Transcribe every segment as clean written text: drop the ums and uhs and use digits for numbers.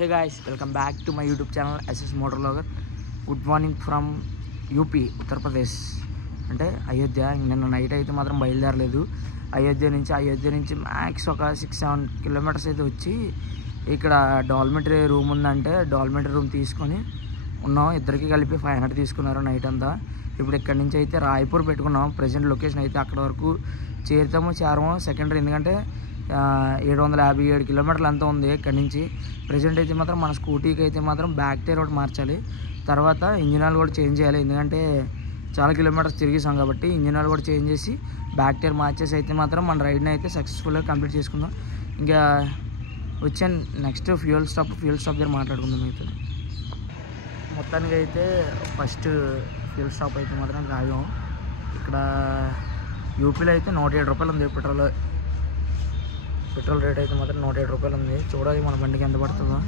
Hey guys, welcome back to my YouTube channel SS Motor Vlogger. Good morning from UP, Uttar Pradesh. అంటే అయోధ్య. నిన్న night అయితే మాత్రం బయలుదేరలేదు. అయోధ్య నుంచి max ఒక 6-7 kilometres అయితే వచ్చి ఇక్కడ డాల్మెటరీ రూమ్ ఉందంటే డాల్మెటరీ రూమ్ తీసుకొని ఉన్నాం. ఇద్దరికి కలిపి 500 తీసుకున్నారు నైట్ అంతా. ఇప్పుడు ఇక్కడ నుంచి అయితే రాయ్పూర్ పెట్టుకున్నాం. ప్రజెంట్ లొకేషన్ అయితే అక్కడ వరకు చేరమో సెకండరీ, ఎందుకంటే 757 కిలోమీటర్లు అంతా ఉంది ఇక్కడ నుంచి. ప్రజెంట్ అయితే మాత్రం మన స్కూటీకి అయితే మాత్రం బ్యాక్ టైర్ ఒకటి మార్చాలి, తర్వాత ఇంజిన్ ఆయిల్ కూడా చేంజ్ చేయాలి. ఎందుకంటే చాలా కిలోమీటర్స్ తిరిగిసాం కాబట్టి ఇంజిన్ ఆయిల్ కూడా చేంజ్ చేసి బ్యాక్ టైర్ మార్చేసి అయితే మాత్రం మన రైడ్ని అయితే సక్సెస్ఫుల్గా కంప్లీట్ చేసుకుందాం. ఇంకా వచ్చే నెక్స్ట్ ఫ్యూయల్ స్టాప్ దగ్గర మాట్లాడుకుందాం. అయితే మొత్తానికి అయితే ఫస్ట్ ఫ్యూయల్ స్టాప్ అయితే మాత్రం ఆగాం. ఇక్కడ యూపీలో అయితే 107 రూపాయలు ఉంది పెట్రోల్ రేట్ అయితే మాత్రం 107 రూపాయలు ఉంది. చూడాలి మన బండికి ఎంత పడుతుందో.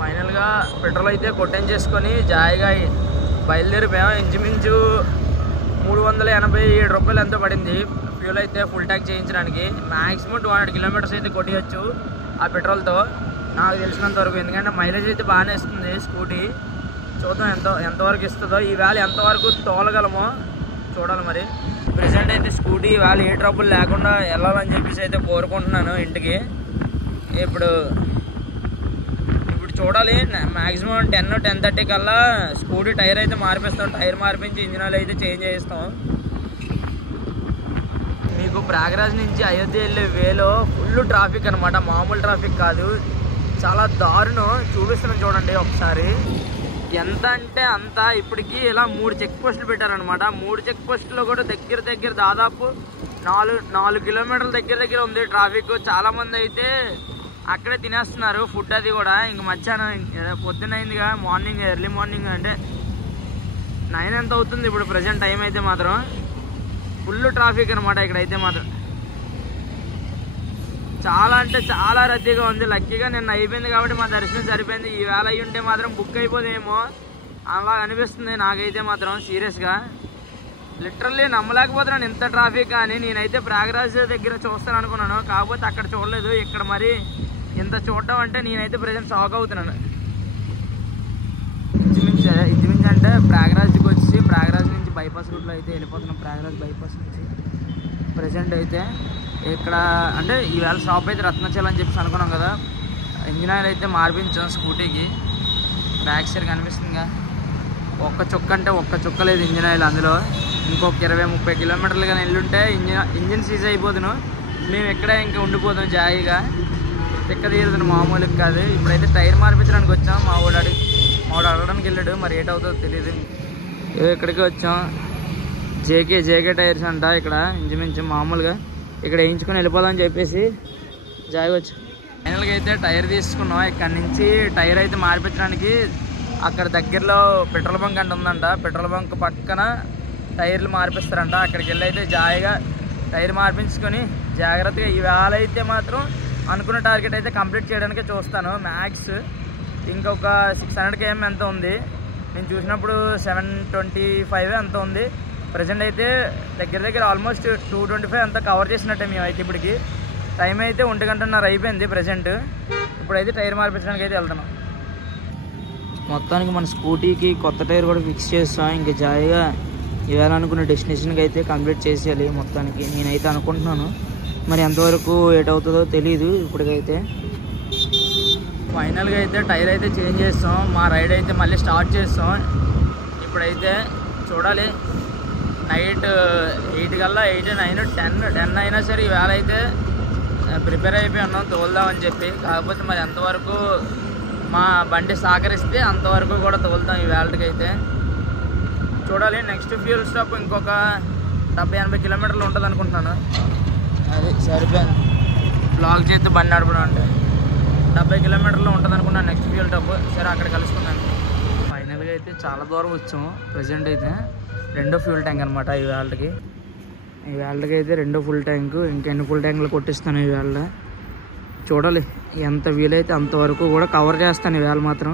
ఫైనల్గా పెట్రోల్ అయితే కొట్టించేసుకొని జాయిగా బయలుదేరిపోయాం. ఇంచుమించు 387 రూపాయలు ఎంతో పడింది ఫ్యూల్ అయితే ఫుల్ ట్యాంక్ చేయించడానికి. మ్యాక్సిమం 200 కిలోమీటర్స్ అయితే కొట్టియచ్చు ఆ పెట్రోల్తో నాకు తెలిసినంత వరకు. ఎందుకంటే మైలేజ్ అయితే బాగానే ఇస్తుంది స్కూటీ. చూద్దాం ఎంతవరకు ఇస్తుందో. ఈ వేళ ఎంతవరకు తోలగలమో చూడాలి. మరి ప్రెసెంట్ అయితే స్కూటీ వేళ ఏ ట్రబుల్ లేకుండా వెళ్ళాలని చెప్పేసి అయితే కోరుకుంటున్నాను ఇంటికి. ఇప్పుడు చూడాలి. మ్యాక్సిమం 10-10:30 కల్లా స్కూటీ టైర్ అయితే మార్పిస్తాం. టైర్ మార్పించి ఇంజిన్ ఆయిల్ అయితే చేంజ్ చేయిస్తాం. మీకు ప్రయాగరాజ్ నుంచి అయోధ్య వెళ్ళే వేలో ఫుల్ ట్రాఫిక్ అనమాట, మామూలు ట్రాఫిక్ కాదు, చాలా దారుణం. చూపిస్తున్నాం చూడండి ఒకసారి. ఎంత అంటే అంత. ఇప్పటికీ ఇలా 3 చెక్ పోస్టులు పెట్టారనమాట. 3 చెక్ పోస్టులో కూడా దగ్గర దాదాపు 4 కిలోమీటర్ల దగ్గర ఉంది ట్రాఫిక్. చాలా మంది అయితే అక్కడే తినేస్తున్నారు ఫుడ్ అది కూడా. ఇంక మధ్యాహ్నం పొద్దున్న అయిందిగా, ఎర్లీ మార్నింగ్ అంటే 9 ఎంత అవుతుంది ఇప్పుడు ప్రజెంట్ టైం అయితే మాత్రం. ఫుల్ ట్రాఫిక్ అనమాట ఇక్కడైతే మాత్రం. చాలా అంటే చాలా రద్దీగా ఉంది. లక్కీగా నిన్న అయిపోయింది కాబట్టి మా దర్శనం సరిపోయింది. ఈ వేళ అయ్యి ఉంటే మాత్రం బుక్ అయిపోదేమో అలా అనిపిస్తుంది నాకైతే మాత్రం సీరియస్గా. లిటరల్లీ నమ్మలేకపోతున్నాను ఇంత ట్రాఫిక్ అని. నేనైతే ప్రయాగరాజ్ దగ్గర చూస్తాను అనుకున్నాను, కాకపోతే అక్కడ చూడలేదు. ఇక్కడ మరి ఇంత చూడటం అంటే నేనైతే ప్రజెంట్ షాక్ అవుతున్నాను. ఇంచుమించు అంటే ప్రయాగరాజ్కి వచ్చి ప్రయాగరాజ్ నుంచి బైపాస్ రూట్లో అయితే వెళ్ళిపోతున్నాం. ప్రయాగరాజ్ బైపాస్ నుంచి ప్రజెంట్ అయితే ఇక్కడ అంటే ఈవేళ షాప్ అయితే రత్నాచల్ అని చెప్పేసి అనుకున్నాం కదా. ఇంజిన్ ఆయిల్ అయితే మార్పించాం స్కూటీకి. బ్యాక్ సైడ్ కనిపిస్తుందిగా, ఒక్క చుక్క లేదు ఇంజిన్ ఆయిల్ అందులో. ఇంకొక 20-30 కిలోమీటర్లు కానీ వెళ్ళుంటే ఇంజిన్ సీజ్ అయిపోతున్నాం. మేము ఎక్కడ ఇంకా ఉండిపోతాం జాయిగా. తిక్క తీరుతుంది మామూలుగా కాదు. ఇప్పుడైతే టైర్ మార్పించడానికి వచ్చాం. మా వాడు అడగడానికి వెళ్ళాడు, మరి ఏటవుతుందో తెలియదు. ఇక్కడికి వచ్చాం. జేకే టైర్స్ అంట ఇక్కడ. ఇంచుమించు మామూలుగా ఇక్కడ వేయించుకొని వెళ్ళిపోదామని చెప్పేసి జాయిగా వచ్చాం. ఫైనల్గా అయితే టైర్ తీసుకున్నాం. ఇక్కడ నుంచి టైర్ అయితే మార్పించడానికి అక్కడ దగ్గరలో పెట్రోల్ బంక్ అంటే ఉందంట. పెట్రోల్ బంక్ పక్కన టైర్లు మార్పిస్తారంట. అక్కడికి వెళ్ళి అయితే జాయిగా టైర్ మార్పించుకొని జాగ్రత్తగా ఈ వేళ అయితే మాత్రం అనుకున్న టార్గెట్ అయితే కంప్లీట్ చేయడానికే చూస్తాను. మ్యాక్స్ ఇంకొక 600 km ఎంత ఉంది. నేను చూసినప్పుడు 725 ఎంత ఉంది. ప్రజెంట్ అయితే దగ్గర ఆల్మోస్ట్ 225 అంతా కవర్ చేసినట్టే మేమైతే. ఇప్పటికి టైం అయితే 1:30 అయిపోయింది ప్రజెంట్. ఇప్పుడైతే టైర్ మార్పించడానికి అయితే వెళ్తున్నాం. మొత్తానికి మన స్కూటీకి కొత్త టైర్ కూడా ఫిక్స్ చేస్తాం. ఇంకా జాయిగా ఇవాళ అనుకున్న డెస్టినేషన్కి అయితే కంప్లీట్ చేసేయాలి మొత్తానికి నేనైతే అనుకుంటున్నాను. మరి ఎంతవరకు ఏటవుతుందో తెలీదు. ఇప్పటికైతే ఫైనల్గా అయితే టైర్ అయితే చేంజ్ చేస్తాం. మా రైడ్ అయితే మళ్ళీ స్టార్ట్ చేస్తాం. ఇప్పుడైతే చూడాలి. నైట్ 8 కల్లా 8, 9, 10 అయినా సరే ఈ వేళ అయితే ప్రిపేర్ అయిపోయి ఉన్నాం తోలుదామని చెప్పి. కాకపోతే మరి ఎంతవరకు మా బండి సహకరిస్తే అంతవరకు కూడా తోలుతాం ఈ వేళకి అయితే. చూడాలి. నెక్స్ట్ ఫ్యూల్ స్టాప్ ఇంకొక 70-80 కిలోమీటర్లు ఉంటుంది అనుకుంటున్నాను. అది సరిపోయింది బ్లాక్ చేస్తే బండి నడపడం అంటే. 70 కిలోమీటర్లు ఉంటుంది అనుకున్నాను నెక్స్ట్ ఫ్యూల్ స్టాప్. సరే అక్కడ కలుసుకున్నాను. ఫైనల్గా అయితే చాలా దూరం వచ్చాము. ప్రజెంట్ అయితే 2వ ఫ్యూల్ ట్యాంక్ అనమాట ఈ వేళకి అయితే 2వ ఫుల్ ట్యాంకు. ఇంకెన్ని ఫుల్ ట్యాంకులు కొట్టిస్తాను ఈ వేళ. చూడాలి ఎంత వీలైతే అంతవరకు కూడా కవర్ చేస్తాను ఈవేళ మాత్రం.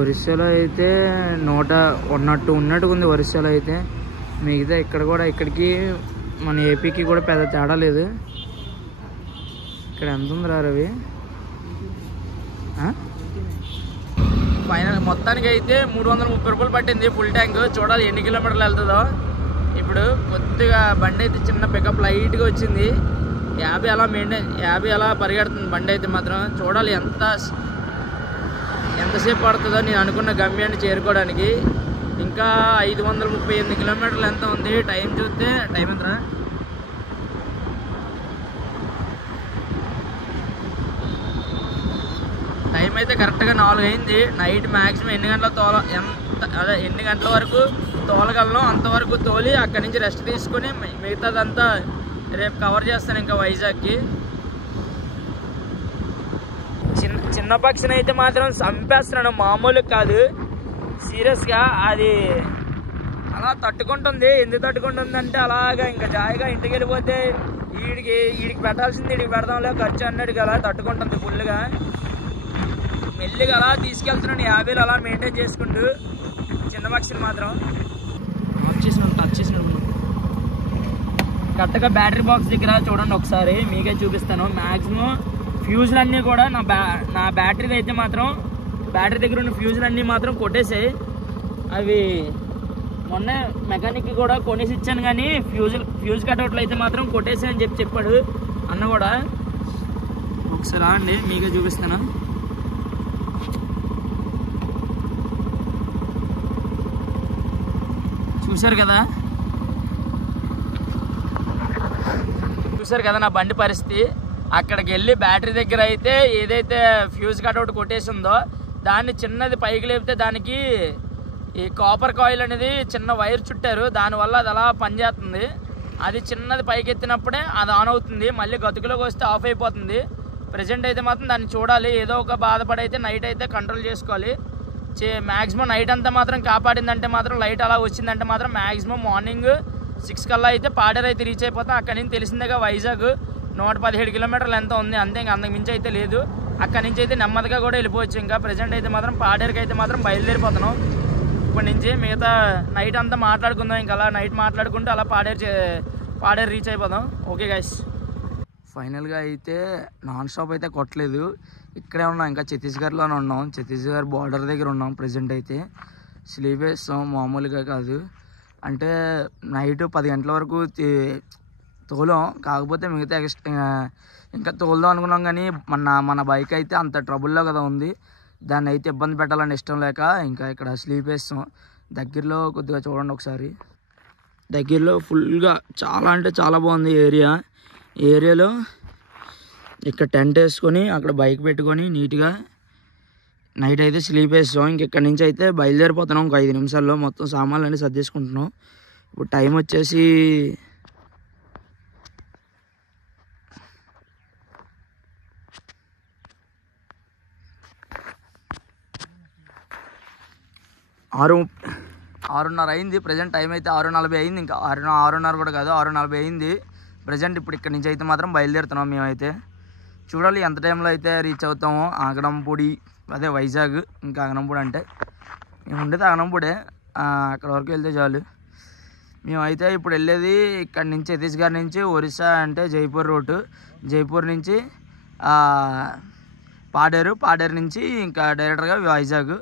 ఒరిస్సాలో అయితే 102 ఉన్నట్టుగా ఉంది. ఒరిస్సాలో అయితే మిగతా ఇక్కడ కూడా ఇక్కడికి మన ఏపీకి కూడా పెద్ద తేడా లేదు. ఇక్కడ ఎంత ఉంది రా రవి? ఫైనల్ మొత్తానికి అయితే 330 రూపాయలు పట్టింది ఫుల్ ట్యాంక్. చూడాలి ఎన్ని కిలోమీటర్లు వెళ్తుందో. ఇప్పుడు కొద్దిగా బండి అయితే చిన్న పికప్ లైట్గా వచ్చింది. 50 అలా పరిగెడుతుంది బండి అయితే మాత్రం. చూడాలి ఎంతసేపు పడుతుందో నేను అనుకున్న గమ్యాన్ని చేరుకోవడానికి. ఇంకా 538 కిలోమీటర్లు ఎంత ఉంది. టైం చూస్తే టైం ఎంతరా? టైం అయితే కరెక్ట్గా 4 అయింది. నైట్ మ్యాక్సిమం ఎన్ని గంటల వరకు తోలగలను అంతవరకు తోలి అక్కడి నుంచి రెస్ట్ తీసుకొని మిగతాదంతా రేపు కవర్ చేస్తాను ఇంకా వైజాగ్కి. చిన్న పక్షిని అయితే మాత్రం చంపేస్తున్నాను, మామూలు కాదు సీరియస్గా. అది అలా తట్టుకుంటుంది. ఎందుకు తట్టుకుంటుంది అంటే అలాగా ఇంకా జాయిగా ఇంటికి వెళ్ళిపోతే వీడికి పెట్టాల్సింది వీడికి పెడదాంలే ఖర్చు అన్నట్టుగా అలా తట్టుకుంటుంది ఫుల్గా. మెల్లిగా అలా తీసుకెళ్తున్నాను 50 అలా మెయింటైన్ చేసుకుంటూ. చిన్న పక్షిని మాత్రం టచ్ చేసినాడు కరెక్ట్గా బ్యాటరీ బాక్స్ దగ్గర చూడండి ఒకసారి, మీకే చూపిస్తాను. మ్యాక్సిమం ఫ్యూజులన్నీ కూడా నా బ్యాటరీ అయితే మాత్రం బ్యాటరీ దగ్గర ఉన్న ఫ్యూజులన్నీ మాత్రం కొట్టేసాయి. అవి మొన్న మెకానిక్కి కూడా కొనేసి ఇచ్చాను, కానీ ఫ్యూజ్ కట్అవుట్లు అయితే మాత్రం కొట్టేసాయి అని చెప్పాడు అన్న కూడా. ఒకసారి అండి మీకే చూపిస్తాను. చూసారు కదా నా బండి పరిస్థితి. అక్కడికి వెళ్ళి బ్యాటరీ దగ్గర అయితే ఏదైతే ఫ్యూజ్ కట్అవుట్ కొట్టేసిందో దాన్ని చిన్నది పైకి లేపితే దానికి ఈ కాపర్ కాయిల్ అనేది చిన్న వైర్ చుట్టారు. దానివల్ల అది అలా పనిచేస్తుంది. అది చిన్నది పైకి ఎత్తినప్పుడే అది ఆన్ అవుతుంది. మళ్ళీ గతుకులోకి వస్తే ఆఫ్ అయిపోతుంది. ప్రజెంట్ అయితే మాత్రం దాన్ని చూడాలి. ఏదో ఒక బాధపడైతే నైట్ అయితే కంట్రోల్ చేసుకోవాలి. మ్యాక్సిమం నైట్ అంతా మాత్రం కాపాడిందంటే మాత్రం లైట్ అలా వచ్చిందంటే మాత్రం మ్యాక్సిమం మార్నింగ్ 6 కల్లా అయితే పాడేరు అయితే రీచ్ అయిపోతాం. అక్కడి నుంచి తెలిసిందేగా వైజాగ్ 117 కిలోమీటర్లు ఎంత ఉంది అంతే, ఇంకా అంతకు మించి అయితే లేదు. అక్కడి నుంచి అయితే నెమ్మదిగా కూడా వెళ్ళిపోవచ్చు. ఇంకా ప్రజెంట్ అయితే మాత్రం పాడేరుకి అయితే మాత్రం బయలుదేరిపోతున్నాం ఇప్పటి నుంచి. మిగతా నైట్ అంతా మాట్లాడుకుందాం. ఇంకా అలా నైట్ మాట్లాడుకుంటూ అలా పాడేరు రీచ్ అయిపోదాం. ఓకే గైస్, ఫైనల్గా అయితే నాన్ స్టాప్ అయితే కొట్టలేదు. ఇక్కడే ఉన్నాం, ఇంకా ఛత్తీస్గఢ్లోనే ఉన్నాం. ఛత్తీస్గఢ్ బార్డర్ దగ్గర ఉన్నాం ప్రజెంట్ అయితే. స్లీప్ వేస్తాం మామూలుగా కాదు. అంటే నైట్ 10 గంటల వరకు తోలాం. కాకపోతే మిగతా ఇంకా తోలుదాం అనుకున్నాం, కానీ మన బైక్ అయితే అంత ట్రబుల్లో కదా ఉంది. దాన్ని అయితే ఇబ్బంది పెట్టాలని ఇష్టం లేక ఇంకా ఇక్కడ స్లీప్ వేస్తాం. దగ్గరలో కొద్దిగా చూడండి ఒకసారి. దగ్గరలో ఫుల్గా చాలా అంటే చాలా బాగుంది ఏరియాలో. ఇక్కడ టెంట్ వేసుకొని అక్కడ బైక్ పెట్టుకొని నీట్గా నైట్ అయితే స్లీప్ వేస్తాం. ఇంకెక్కడి నుంచి అయితే బయలుదేరిపోతున్నాం. ఒక 5 నిమిషాల్లో మొత్తం సామాన్లు అన్నీ సర్దేసుకుంటున్నాం. ఇప్పుడు టైం వచ్చేసి 6:30 అయింది. ప్రజెంట్ టైం అయితే 6:40 అయింది. ఇంకా 6:30 కూడా కాదు, 6:40 అయింది ప్రజెంట్. ఇప్పుడు ఇక్కడి నుంచి అయితే మాత్రం బయలుదేరుతున్నాం మేమైతే. చూడాలి ఎంత టైంలో అయితే రీచ్ అవుతామో. ఆగడంపూడి అదే వైజాగ్, ఇంకా ఆగనంపూడి అంటే మేము ఉండేది ఆగనంపూడే. అక్కడ వరకు వెళ్తే చాలు. మేమైతే ఇప్పుడు వెళ్ళేది ఇక్కడి నుంచి ఛత్తీస్గఢ్ నుంచి ఒరిస్సా అంటే జైపూర్ రూటు. జైపూర్ నుంచి పాడేరు నుంచి ఇంకా డైరెక్ట్గా వైజాగ్.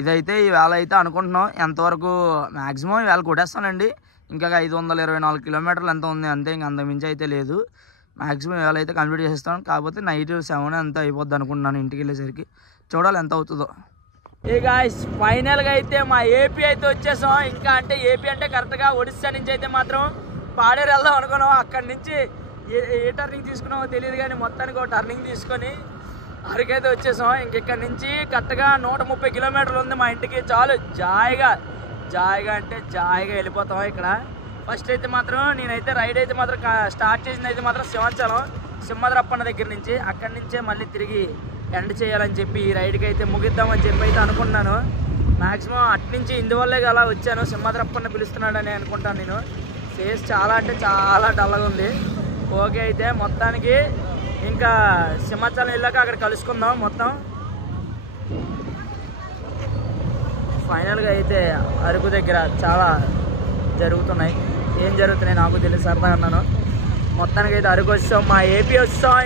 ఇదైతే ఈవేళ అయితే అనుకుంటున్నాం. ఎంతవరకు మ్యాక్సిమం ఈవేళ కొట్టేస్తానండి. ఇంకా 524 కిలోమీటర్లు ఎంత ఉంది అంతే, ఇంక అంతకుమించి అయితే లేదు. మ్యాక్సిమం ఈవేళ అయితే కంప్లీట్ చేస్తాను. కాకపోతే నైట్ 7 ఎంత అయిపోద్ది అనుకుంటున్నాను ఇంటికి వెళ్ళేసరికి. చూడాలి ఎంత అవుతుందో. ఏ గాయ్స్, ఫైనల్గా అయితే మా ఏపీ అయితే వచ్చేసాం. ఇంకా అంటే ఏపీ అంటే కరెక్ట్గా ఒడిస్సా నుంచి అయితే మాత్రం పాడేరు వెళ్దాం అనుకున్నాం. అక్కడి నుంచి ఏ టర్నింగ్ తీసుకున్నామో తెలియదు, కానీ మొత్తానికి ఒక టర్నింగ్ తీసుకొని అరకైతే వచ్చేసాం. ఇంకెక్కడి నుంచి కరెక్ట్గా 130 కిలోమీటర్లు ఉంది మా ఇంటికి. చాలు జాయిగా అంటే జాయిగా వెళ్ళిపోతాం. ఇక్కడ ఫస్ట్ అయితే మాత్రం నేనైతే రైడ్ అయితే మాత్రం స్టార్ట్ చేసింది అయితే మాత్రం సింహాచలం సింహద్రప్పన్న దగ్గర నుంచి. అక్కడి నుంచే మళ్ళీ తిరిగి ఎండ్ చేయాలని చెప్పి ఈ రైడ్కి అయితే ముగిద్దామని చెప్పి అయితే అనుకున్నాను. మ్యాక్సిమం అట్నుంచి ఇందువల్లే అలా వచ్చాను. సింహద్రప్పన్న పిలుస్తున్నాడని అనుకుంటాను నేను. ఫేస్ చాలా అంటే చాలా డల్గా ఉంది. ఓకే, అయితే మొత్తానికి ఇంకా సింహాచలం వెళ్ళాక అక్కడ కలుసుకుందాం మొత్తం. ఫైనల్గా అయితే అరకు దగ్గర చాలా జరుగుతున్నాయి. ఏం జరుగుతున్నాయి నాకు తెలియదు, సరదాగా అన్నాను. మొత్తానికి అయితే అరకు వచ్చాం, మా ఏపీ వచ్చాం.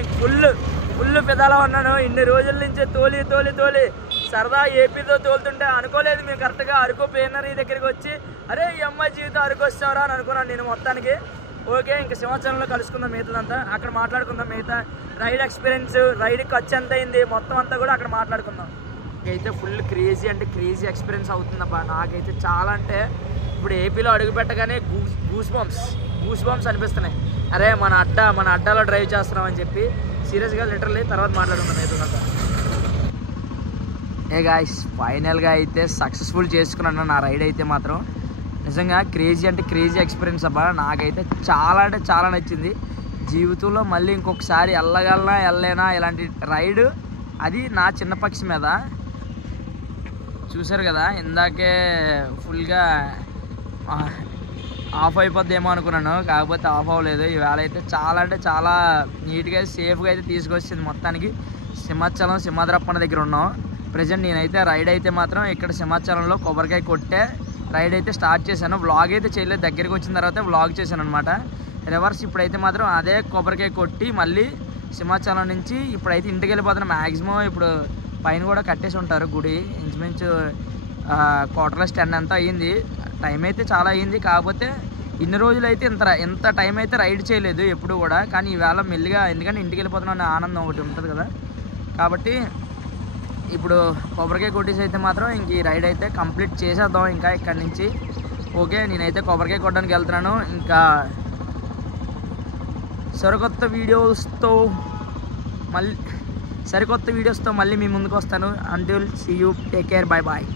ఫుల్ పెదాలా ఉన్నాను. ఇన్ని రోజుల నుంచి తోలి సరదా ఏపీతో తోలుతుంటే అనుకోలేదు మేము కరెక్ట్గా అరకు ప్లేనరీ దగ్గరికి వచ్చి అరే ఈ అమ్మాయి జీవితం అరకు వచ్చారా అని అనుకున్నాను నేను. మొత్తానికి ఓకే, ఇంకా సింహాచలంలో కలుసుకుందాం మిగతాదంతా, అక్కడ మాట్లాడుకుందాం. మిగతా రైడ్ ఎక్స్పీరియన్స్, రైడ్ ఖర్చు ఎంత అయింది మొత్తం అంతా కూడా అక్కడ మాట్లాడుకుందాం. అయితే ఫుల్ క్రేజీ ఎక్స్పీరియన్స్ అవుతుందబ్బా నాకైతే. చాలా అంటే ఇప్పుడు ఏపీలో అడుగు పెట్టగానే గూస్ బంప్స్ అనిపిస్తున్నాయి. అరే మన అడ్డాలో డ్రైవ్ చేస్తున్నామని చెప్పి సీరియస్గా లిటరల్లీ తర్వాత మాట్లాడుకుందాం మిగతాదంతా. గాయ్స్ ఫైనల్గా అయితే సక్సెస్ఫుల్ చేసుకున్నాను నా రైడ్ అయితే మాత్రం. నిజంగా క్రేజీ ఎక్స్పీరియన్స్ అబ్బా. నాకైతే చాలా నచ్చింది. జీవితంలో మళ్ళీ ఇంకొకసారి వెళ్ళలేనా ఇలాంటి రైడ్, అది నా చిన్న పక్షి మీద. చూసారు కదా ఇందాకే ఫుల్గా ఆఫ్ అయిపోద్దేమో అనుకున్నాను, కాకపోతే ఆఫ్ అవ్వలేదు. ఈవేళ అయితే చాలా నీట్గా సేఫ్గా అయితే తీసుకొచ్చింది. మొత్తానికి సింహాద్రప్పన్న దగ్గర ఉన్నాం ప్రజెంట్. నేనైతే రైడ్ అయితే మాత్రం ఇక్కడ సింహాచలంలో కొబ్బరికాయ కొట్టే రైడ్ అయితే స్టార్ట్ చేశాను. వ్లాగ్ అయితే చేయలేదు, దగ్గరికి వచ్చిన తర్వాత వ్లాగ్ చేశాను అనమాట. రివర్స్ ఇప్పుడైతే మాత్రం అదే కొబ్బరికాయ కొట్టి మళ్ళీ సింహాచలం నుంచి ఇప్పుడైతే ఇంటికి వెళ్ళిపోతున్నాను. మ్యాక్సిమం ఇప్పుడు పైన కూడా కట్టేసి ఉంటారు గుడి. ఇంచుమించు 10:15 అంతా అయ్యింది. టైం అయితే చాలా అయ్యింది. కాకపోతే ఇన్ని రోజులు అయితే ఇంత టైం అయితే రైడ్ చేయలేదు ఎప్పుడు కూడా. కానీ ఈవేళ మెల్లిగా, ఎందుకంటే ఇంటికి వెళ్ళిపోతున్నాం అనే ఆనందం ఒకటి ఉంటుంది కదా. కాబట్టి ఇప్పుడు కొబ్బరికాయ కొట్టేసి అయితే మాత్రం ఇంక ఈ రైడ్ అయితే కంప్లీట్ చేసేద్దాం ఇంకా ఇక్కడి నుంచి. ఓకే, నేనైతే కొబ్బరికాయ కొట్టడానికి వెళ్తున్నాను. ఇంకా సరికొత్త వీడియోస్తో మళ్ళీ మీ ముందుకు వస్తాను. Until see you, take care, bye.